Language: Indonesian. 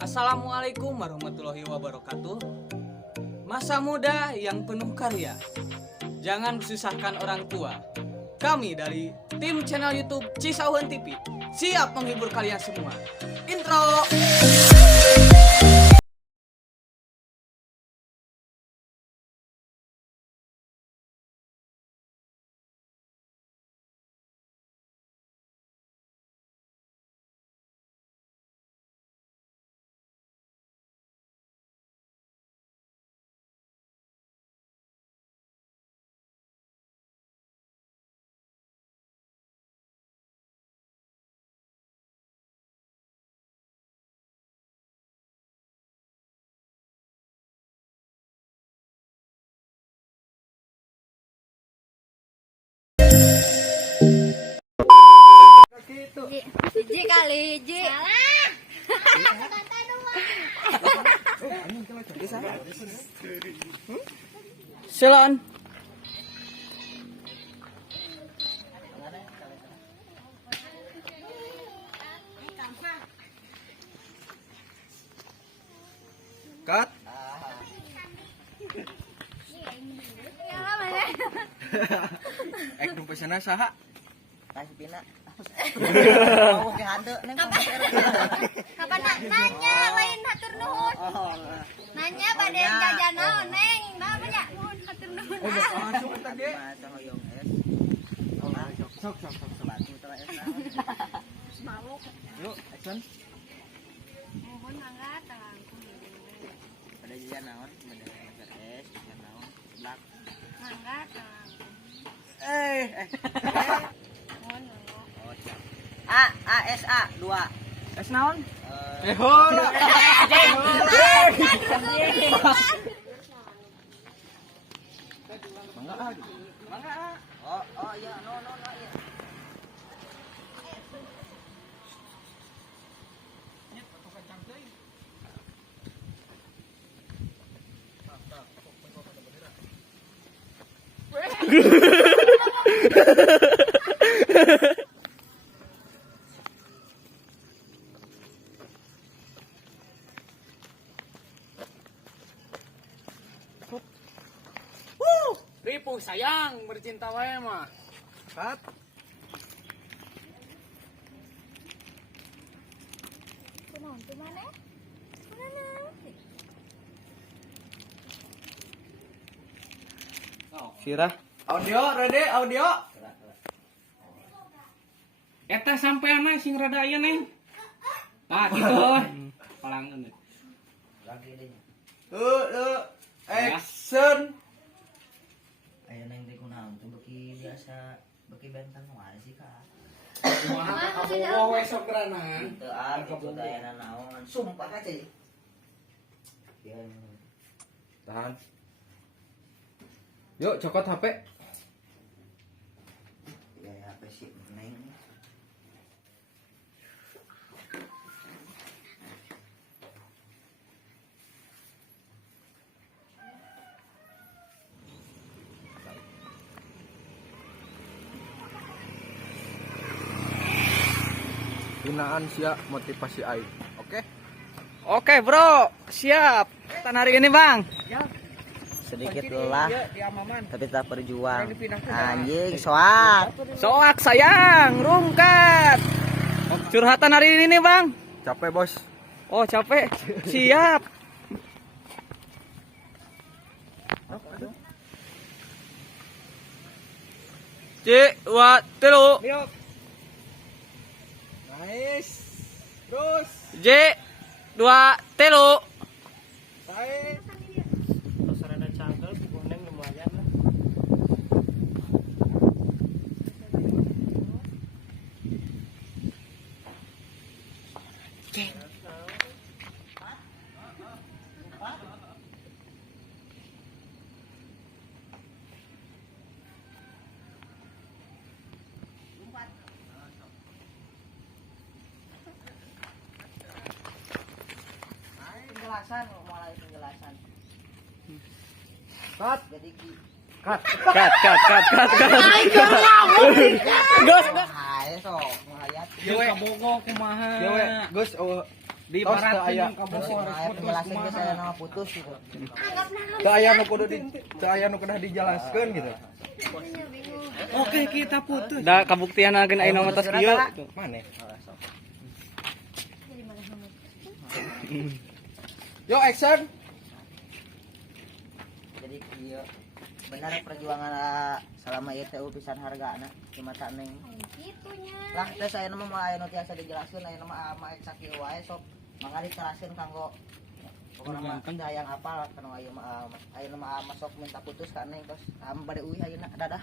Assalamualaikum warahmatullahi wabarakatuh. Masa muda yang penuh karya. Jangan susahkan orang tua. Kami dari tim channel YouTube Cisauheun TV siap menghibur kalian semua. Intro. Hiji kali hiji. Silon. Cut. Ek numpesana saha? Kasih pina. Mau ke hande neng. Kapan nanya lain hatur nuhun. Nanya bade jajan naon neng. Naon nya nuhun hatur nuhun. Masuk tadi. Macam hoyong es. Sok. Batu tara es. Mau Yuk, action. mohon mangga tang. Pada jajan naon? Pada es, jajan naon? Blak. Mangga tang. Mohon mangga. Oh, siap. A S A 2. Es naon? Hola. Oh iya, no iya. Ripuh sayang bercinta wae mah. Cut. Kunaon teh mana? Mana? Sirah. Audio, ready? Audio. Eta sampeana sing rada aya neng. Ah gitu. Palangeun. Lagi deh. Action. Ayo neng teh kunaon tuh beki biasa beki bentang mana sih kak? Kumaha kabogoh we sok geranan. Teu gitu dayana naon. Sumpah aja. Ya. Tahan. Yuk, cokot HP. Ya apa sih neng? Hinaan sia motivasi aing. Oke? Oke, Bro. Siap. Tan hari ini, Bang. Sedikit lelah tapi tetap berjuang. Anjing Soak sayang, rungkat. Curhatan hari ini nih, Bang. Capek, Bos. Oh, capek. Siap. Cik, dua, telu. Nice. Terus. J, dua, telu. Baik. penjelasan mulai penjelasan. Cut. Jadi Cut. Gus, Hai sok ngeliat. Dewe. kabogoh kumaha. Dewe, Gus, Di barat aya Terus aya penjelasan ge saya nama putus gitu. Anggap nah. teu aya nu kudu kedah dijelaskeun gitu. Oke, kita putus. Da kabuktian agen aya nama tos kieu. Mane? Yo action. Jadi ieu benar perjuangan selama ieu teh pisan hargana di mata neng. Gitunya. Lah teh saya nama mah aya nu tiasa dijelaskeun aya nama maek sakieu wae sok mangga diteraseun kanggo pokona mah hayang apal kana aya nama masuk minta putus ka neng terus bade uih ayeuna dadah.